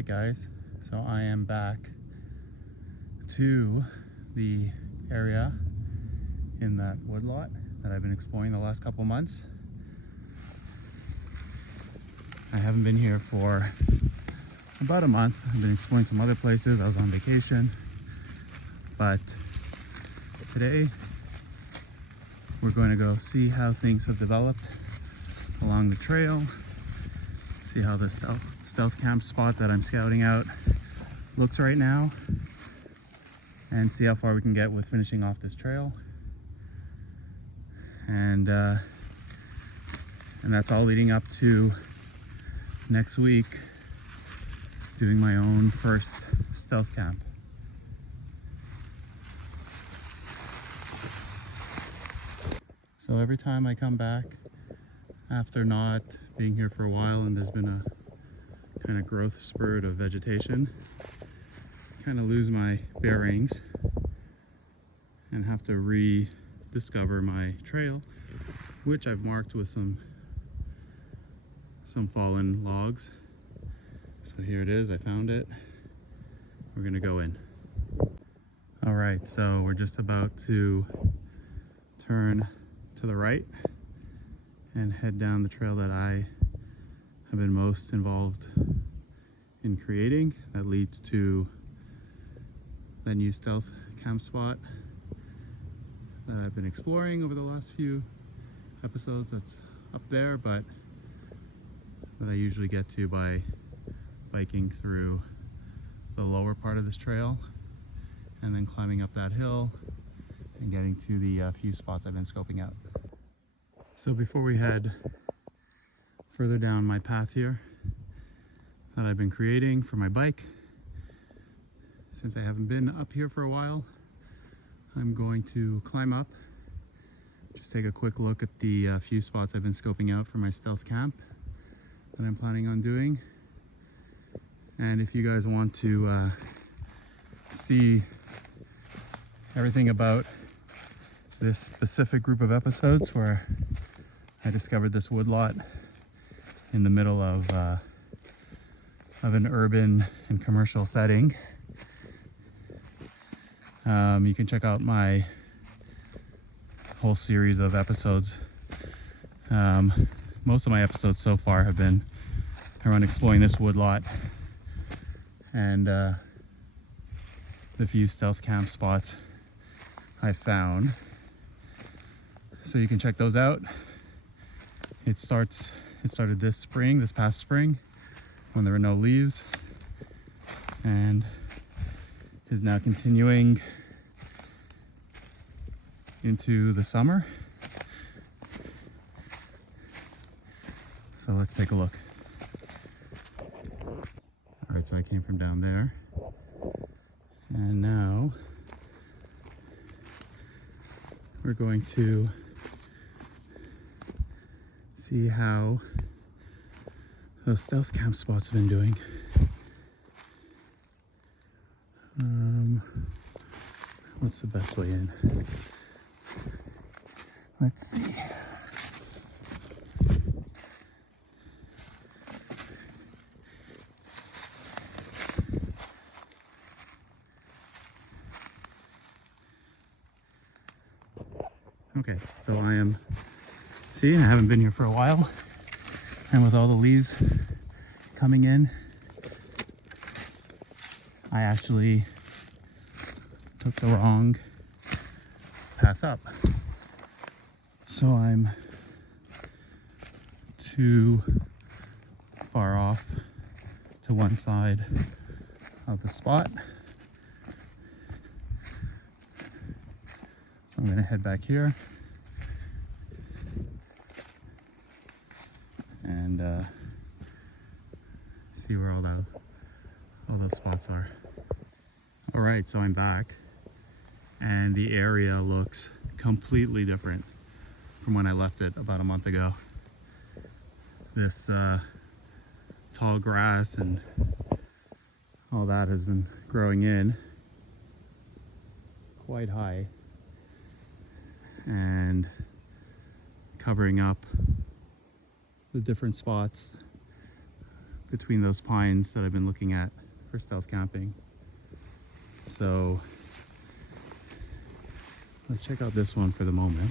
Alright guys, so I am back to the area in that woodlot that I've been exploring the last couple months. I haven't been here for about a month. I've been exploring some other places. I was on vacation, but today we're going to go see how things have developed along the trail, see how the stealth camp spot that I'm scouting out looks right now, and see how far we can get with finishing off this trail. And that's all leading up to next week doing my own first stealth camp. So every time I come back after not being here for a while and there's been a kind of growth spurt of vegetation, I kind of lose my bearings and have to rediscover my trail, which I've marked with some fallen logs. So here it is, I found it. We're gonna go in. All right, so we're just about to turn to the right and head down the trail that I have been most involved in creating, that leads to the new stealth camp spot that I've been exploring over the last few episodes. That's up there, but that I usually get to by biking through the lower part of this trail and then climbing up that hill and getting to the few spots I've been scoping out. So before we head further down my path here that I've been creating for my bike, since I haven't been up here for a while, I'm going to climb up, just take a quick look at the few spots I've been scoping out for my stealth camp that I'm planning on doing. And if you guys want to see everything about this specific group of episodes where I discovered this woodlot in the middle of an urban and commercial setting, you can check out my whole series of episodes. Most of my episodes so far have been around exploring this woodlot and the few stealth camp spots I found. So you can check those out. It started this past spring, when there were no leaves, and is now continuing into the summer. So let's take a look. All right, so I came from down there, and now we're going to see how those stealth camp spots have been doing. What's the best way in? Let's see. Okay, so I haven't been here for a while, and with all the leaves coming in, I actually took the wrong path up. So I'm too far off to one side of the spot. So I'm gonna head back here and see where all those spots are. All right, so I'm back, and the area looks completely different from when I left it about a month ago. This tall grass and all that has been growing in quite high and covering up the different spots between those pines that I've been looking at for stealth camping. So let's check out this one for the moment.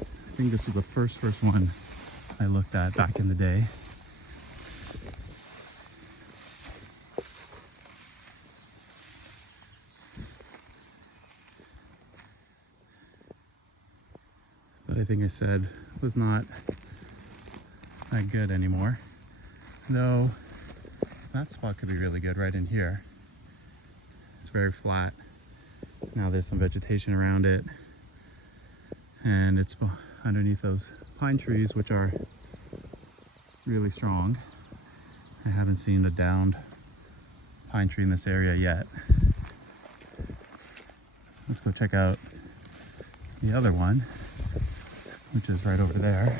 I think this is the first one I looked at back in the day. But I think I said was not that good anymore. Though that spot could be really good right in here. It's very flat. Now there's some vegetation around it, and it's underneath those pine trees, which are really strong. I haven't seen a downed pine tree in this area yet. Let's go check out the other one, which is right over there.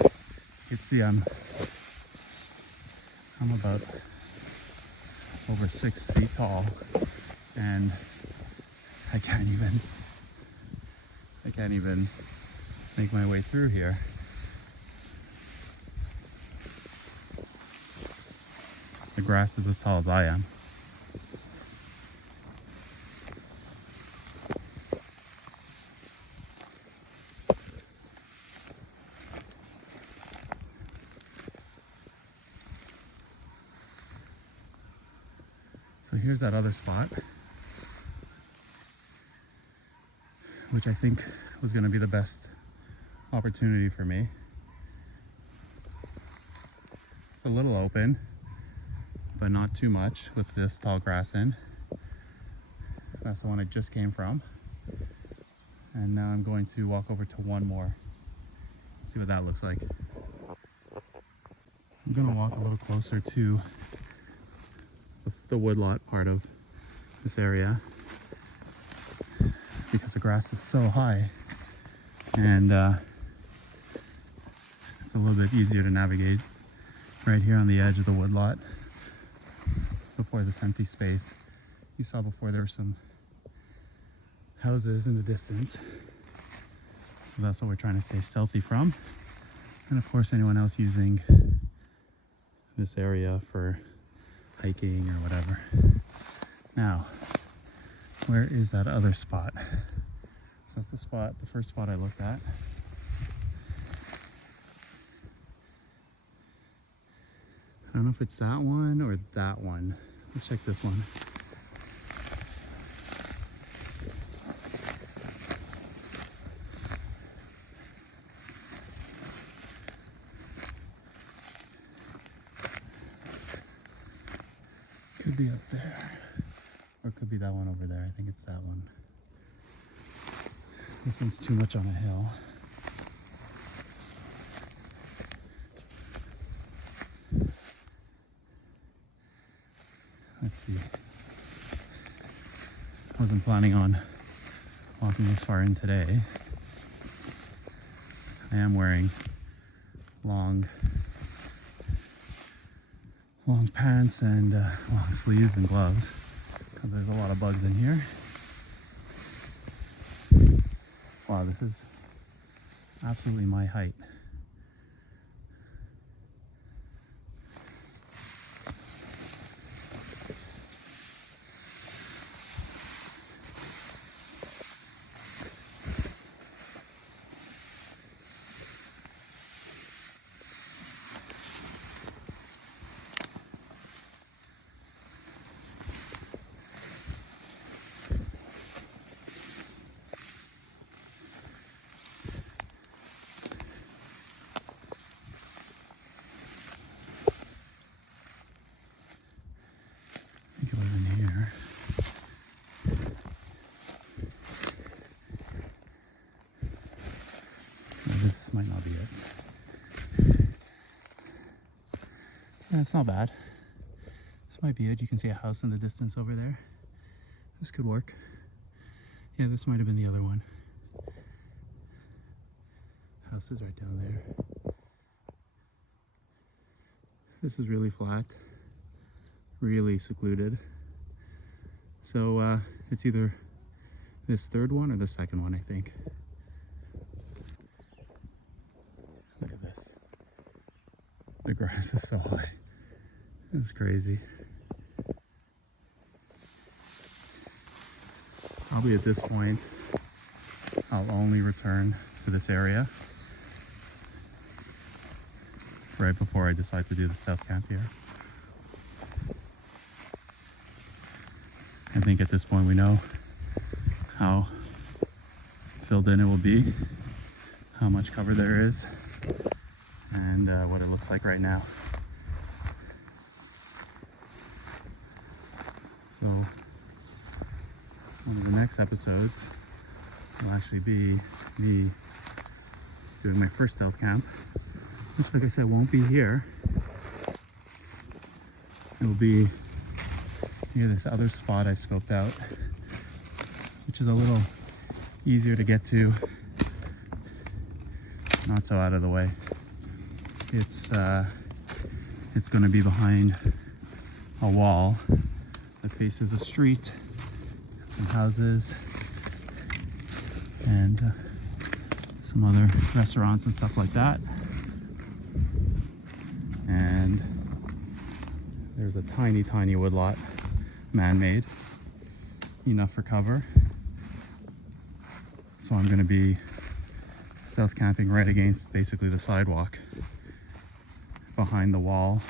You can see I'm about over 6 feet tall, and I can't even make my way through here. The grass is as tall as I am. So here's that other spot, which I think was going to be the best opportunity for me. It's a little open, but not too much with this tall grass in. That's the one I just came from. And now I'm going to walk over to one more, see what that looks like. I'm going to walk a little closer to the woodlot part of this area, because the grass is so high, and it's a little bit easier to navigate right here on the edge of the woodlot before this empty space. You saw before there were some houses in the distance, so that's what we're trying to stay stealthy from. And of course, anyone else using this area for hiking or whatever. Now, where is that other spot? So that's the first spot I looked at. I don't know if it's that one or that one. Let's check this one. Could be up there, or it could be that one over there. I think it's that one. This one's too much on a hill. Let's see. Wasn't planning on walking this far in today. I am wearing long pants and long sleeves and gloves, because there's a lot of bugs in here. Wow, this is absolutely my height. This might not be it. Yeah, it's not bad. This might be it. You can see a house in the distance over there. This could work. Yeah, this might have been the other one. House is right down there. This is really flat, really secluded. So it's either this third one or the second one, I think. Look at this. The grass is so high. It's crazy. Probably at this point, I'll only return to this area right before I decide to do the stealth camp here. I think at this point we know how filled in it will be, how much cover there is, and what it looks like right now. So one of the next episodes will actually be me doing my first stealth camp, which, like I said, won't be here. It will be near this other spot I scoped out, which is a little easier to get to, not so out of the way. It's going to be behind a wall that faces a street, some houses, and some other restaurants and stuff like that. And there's a tiny woodlot, man-made, enough for cover. So I'm going to be stealth camping right against basically the sidewalk behind the wall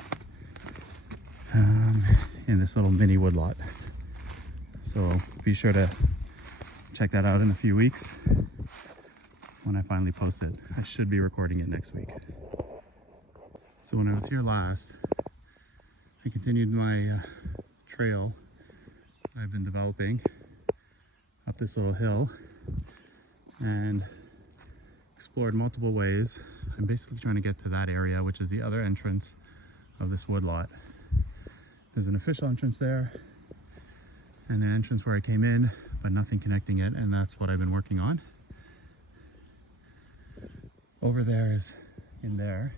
in this little mini woodlot. So be sure to check that out in a few weeks when I finally post it. I should be recording it next week. So when I was here last, I continued my trail I've been developing up this little hill and explored multiple ways. I'm basically trying to get to that area, which is the other entrance of this woodlot. There's an official entrance there and an entrance where I came in, but nothing connecting it, and that's what I've been working on. Over there is in there.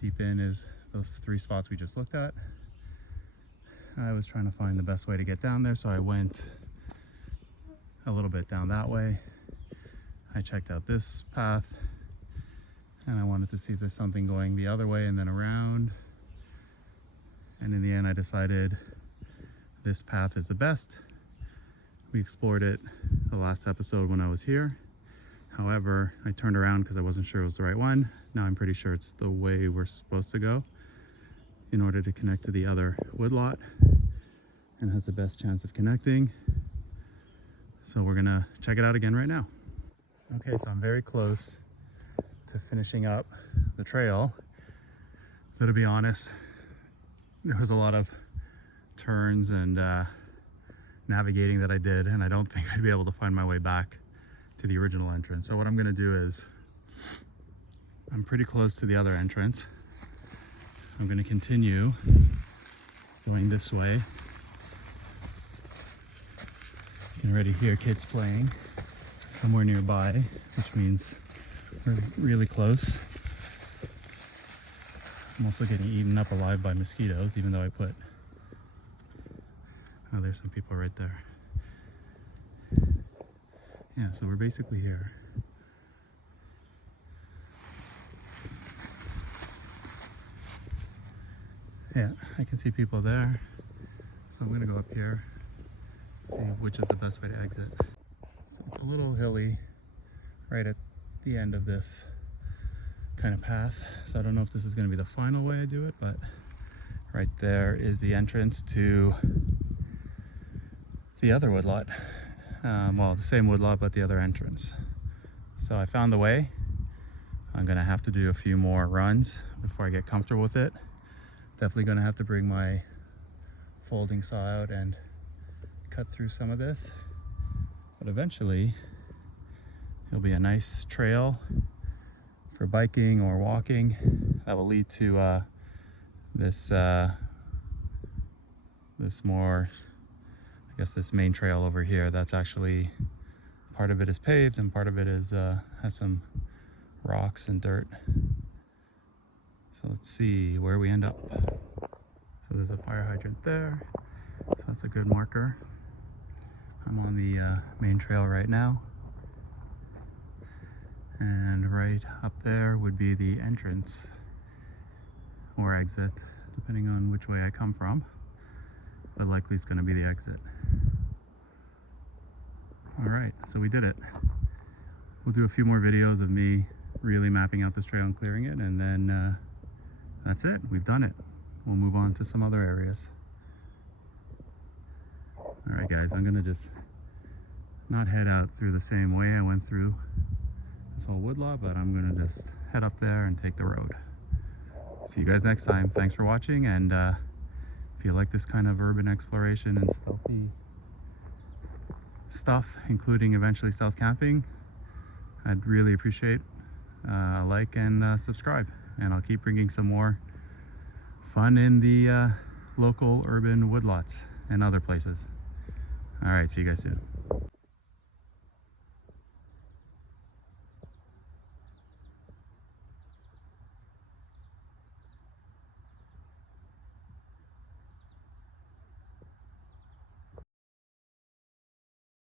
Deep in is those 3 spots we just looked at. I was trying to find the best way to get down there, so I went a little bit down that way. I checked out this path, and I wanted to see if there's something going the other way and then around. And in the end, I decided this path is the best. We explored it the last episode when I was here. However, I turned around because I wasn't sure it was the right one. Now I'm pretty sure it's the way we're supposed to go in order to connect to the other woodlot, and has the best chance of connecting. So we're gonna check it out again right now. Okay, so I'm very close to finishing up the trail. But to be honest, there was a lot of turns and navigating that I did, and I don't think I'd be able to find my way back to the original entrance. So what I'm gonna do is, I'm pretty close to the other entrance. I'm gonna continue going this way. You can already hear kids playing somewhere nearby, which means we're really close. I'm also getting eaten up alive by mosquitoes, even though I put... Oh, there's some people right there. Yeah, so we're basically here. Yeah, I can see people there. So I'm gonna go up here, see which is the best way to exit. So it's a little hilly right at the end of this kind of path. So I don't know if this is gonna be the final way I do it, but right there is the entrance to the other woodlot. Well, the same woodlot, but the other entrance. So I found the way. I'm gonna have to do a few more runs before I get comfortable with it. Definitely gonna have to bring my folding saw out and cut through some of this. But eventually, it'll be a nice trail for biking or walking that will lead to this more, I guess, this main trail over here. That's actually, part of it is paved and part of it is has some rocks and dirt. So let's see where we end up. So there's a fire hydrant there, so that's a good marker. I'm on the main trail right now, and right up there would be the entrance or exit depending on which way I come from, but likely it's going to be the exit. Alright, so we did it. We'll do a few more videos of me really mapping out this trail and clearing it, and then that's it. We've done it. We'll move on to some other areas. Alright guys, I'm going to just not head out through the same way I went through this whole woodlot, but I'm going to just head up there and take the road. See you guys next time. Thanks for watching, and if you like this kind of urban exploration and stealthy stuff, including eventually stealth camping, I'd really appreciate a like and subscribe, and I'll keep bringing some more fun in the local urban woodlots and other places. Alright, see you guys soon.